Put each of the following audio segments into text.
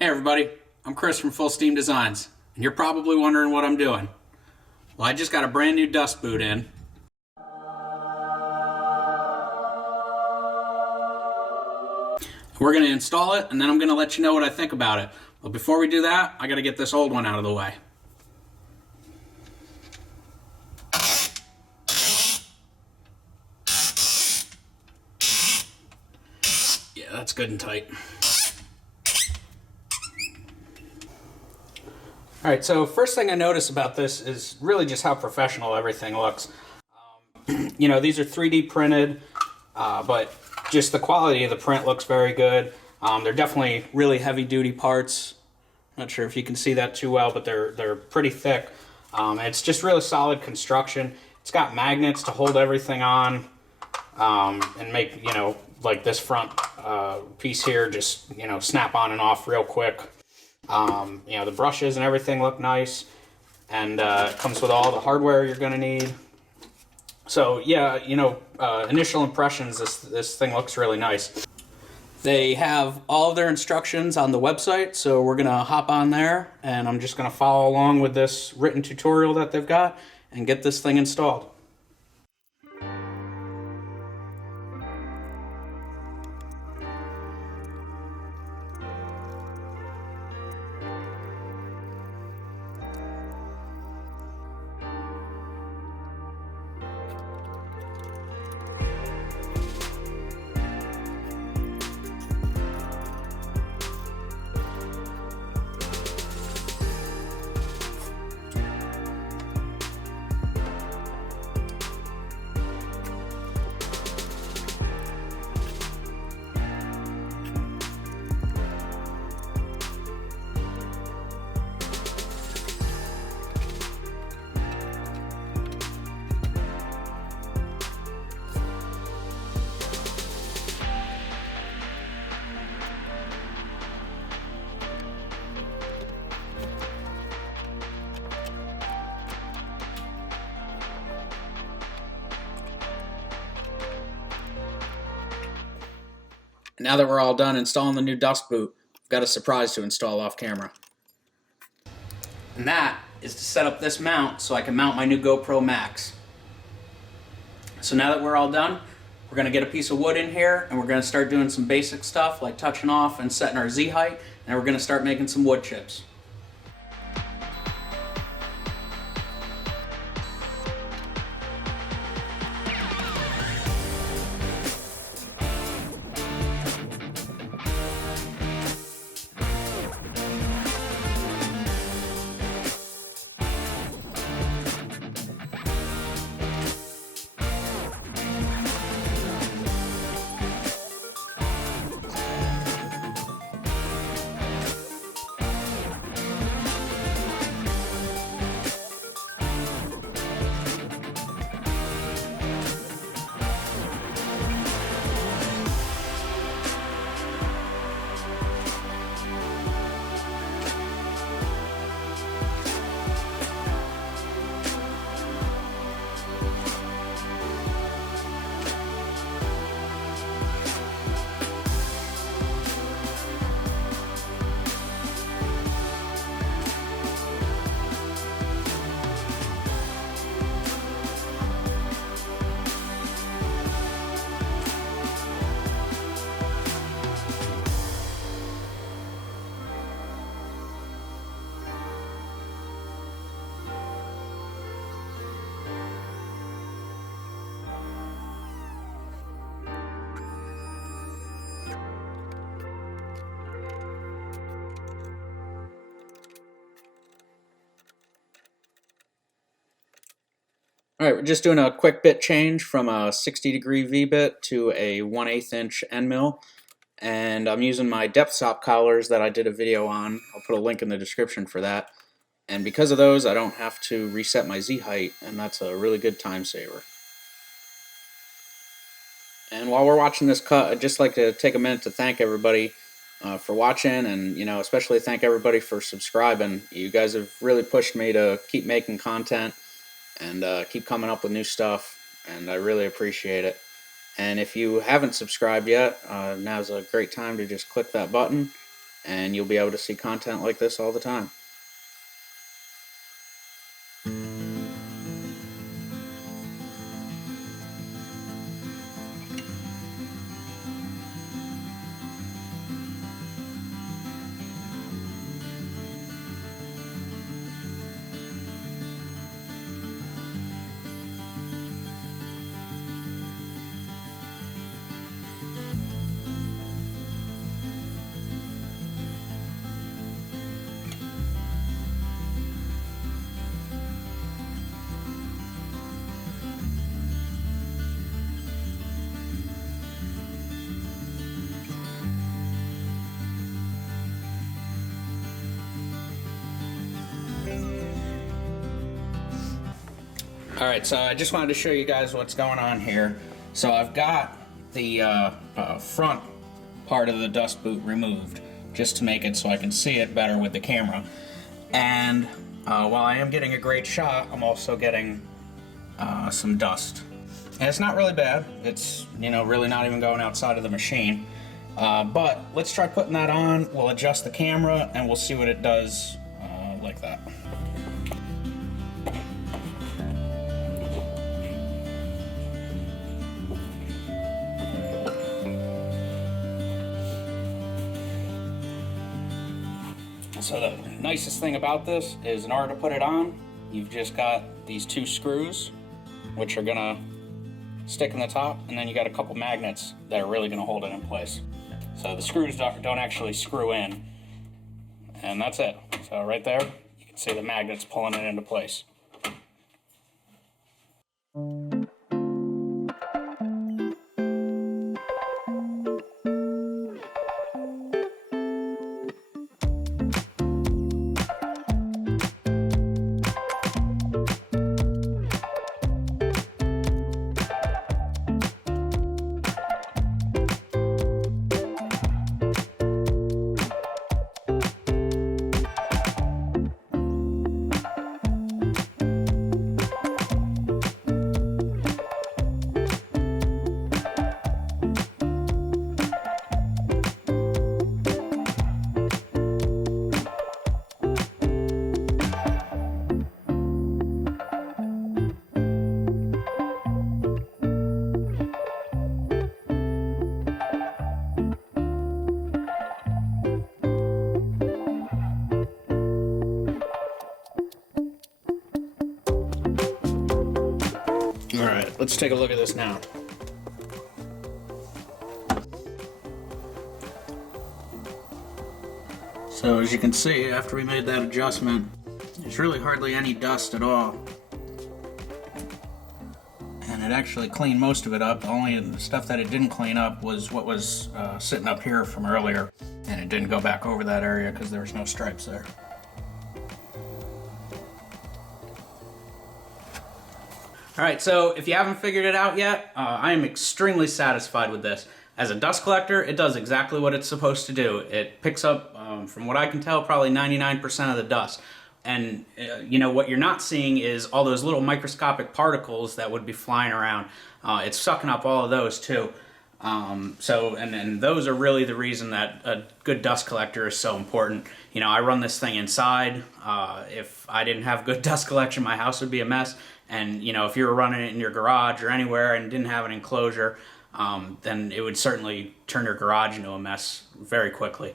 Hey everybody, I'm Chris from Full Steam Designs, and you're probably wondering what I'm doing. Well, I just got a brand new dust boot in. We're going to install it, and then I'm going to let you know what I think about it. But before we do that, I got to get this old one out of the way. Yeah, that's good and tight. Alright, so first thing I notice about this is really just how professional everything looks. You know, these are 3D printed, but just the quality of the print looks very good. They're definitely really heavy-duty parts. Not sure if you can see that too well, but they're pretty thick. It's just really solid construction. It's got magnets to hold everything on and make, you know, like this front piece here just, you know, snap on and off real quick. You know, the brushes and everything look nice, and it comes with all the hardware you're going to need. So yeah, you know, initial impressions, this thing looks really nice. They have all of their instructions on the website, so we're going to hop on there, and I'm just going to follow along with this written tutorial that they've got and get this thing installed. Now that we're all done installing the new dust boot, I've got a surprise to install off camera. And that is to set up this mount so I can mount my new GoPro Max. So now that we're all done, we're going to get a piece of wood in here and we're going to start doing some basic stuff like touching off and setting our Z height, and we're going to start making some wood chips. Alright, we're just doing a quick bit change from a 60-degree V-bit to a 1/8 inch end mill. And I'm using my depth stop collars that I did a video on. I'll put a link in the description for that. And because of those, I don't have to reset my Z height, and that's a really good time saver. And while we're watching this cut, I'd just like to take a minute to thank everybody for watching, and especially thank everybody for subscribing. You guys have really pushed me to keep making content and keep coming up with new stuff, and I really appreciate it. And if you haven't subscribed yet, now's a great time to just click that button and you'll be able to see content like this all the time. Alright, so I just wanted to show you guys what's going on here. So I've got the front part of the dust boot removed, just to make it so I can see it better with the camera. And while I am getting a great shot, I'm also getting some dust. And it's not really bad. It's, you know, really not even going outside of the machine. But let's try putting that on. We'll adjust the camera and we'll see what it does like that. So the nicest thing about this is, in order to put it on, you've just got these two screws, which are gonna stick in the top, and then you got a couple magnets that are really gonna hold it in place. So the screws don't actually screw in, and that's it. So right there, you can see the magnets pulling it into place. Alright, let's take a look at this now. So as you can see, after we made that adjustment, there's really hardly any dust at all. And it actually cleaned most of it up. Only the stuff that it didn't clean up was what was sitting up here from earlier. And it didn't go back over that area because there was no stripes there. Alright, so if you haven't figured it out yet, I am extremely satisfied with this. As a dust collector, it does exactly what it's supposed to do. It picks up, from what I can tell, probably 99% of the dust. And, you know, what you're not seeing is all those little microscopic particles that would be flying around. It's sucking up all of those, too. And those are really the reason that a good dust collector is so important. You know, I run this thing inside. If I didn't have good dust collection, my house would be a mess. And, you know, if you were running it in your garage or anywhere and didn't have an enclosure, then it would certainly turn your garage into a mess very quickly.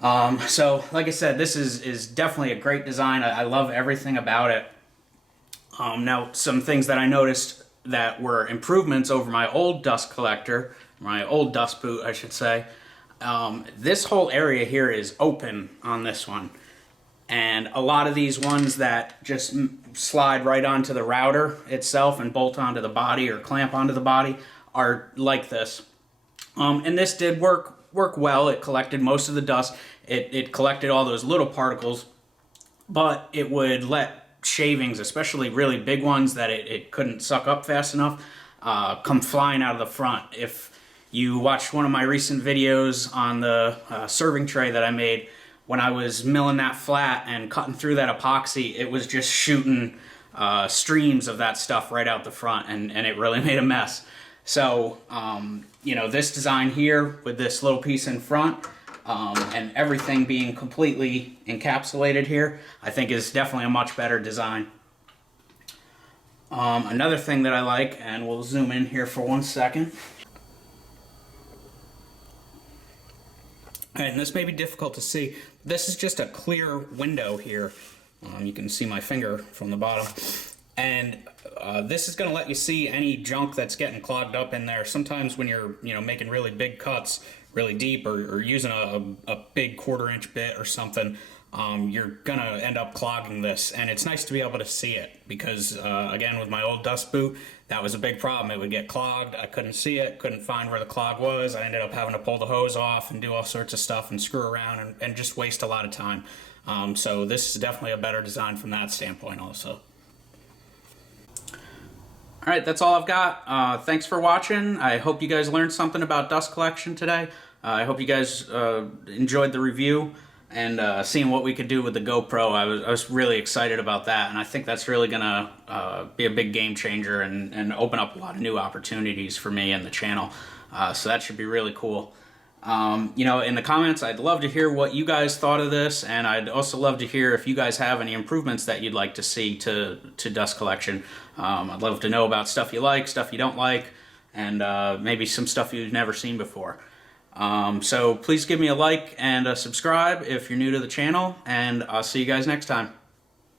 So, like I said, this is definitely a great design. I love everything about it. Now, some things that I noticed that were improvements over my old dust collector, my old dust boot, I should say. This whole area here is open on this one. And a lot of these ones that just slide right onto the router itself and bolt onto the body or clamp onto the body are like this. And this did work well. It collected most of the dust. It collected all those little particles, but it would let shavings, especially really big ones that it couldn't suck up fast enough, come flying out of the front. If you watched one of my recent videos on the serving tray that I made, when I was milling that flat and cutting through that epoxy, it was just shooting streams of that stuff right out the front, and it really made a mess. So, you know, this design here with this little piece in front, and everything being completely encapsulated here, I think is definitely a much better design. Another thing that I like, and we'll zoom in here for 1 second. And this may be difficult to see. This is just a clear window here. You can see my finger from the bottom. And this is going to let you see any junk that's getting clogged up in there. Sometimes when you're making really big cuts, really deep, or using a big 1/4-inch bit or something, you're gonna end up clogging this. And it's nice to be able to see it, because again, with my old dust boot, that was a big problem. It would get clogged. I couldn't see it, couldn't find where the clog was. I ended up having to pull the hose off and do all sorts of stuff and screw around and just waste a lot of time. So this is definitely a better design from that standpoint also. All right, that's all I've got. Thanks for watching. I hope you guys learned something about dust collection today. I hope you guys enjoyed the review and seeing what we could do with the GoPro. I was really excited about that, and I think that's really gonna be a big game changer and open up a lot of new opportunities for me and the channel. So that should be really cool. In the comments, I'd love to hear what you guys thought of this, and I'd also love to hear if you guys have any improvements that you'd like to see to dust collection. I'd love to know about stuff you like, stuff you don't like, and maybe some stuff you've never seen before. So please give me a like and a subscribe if you're new to the channel, and I'll see you guys next time.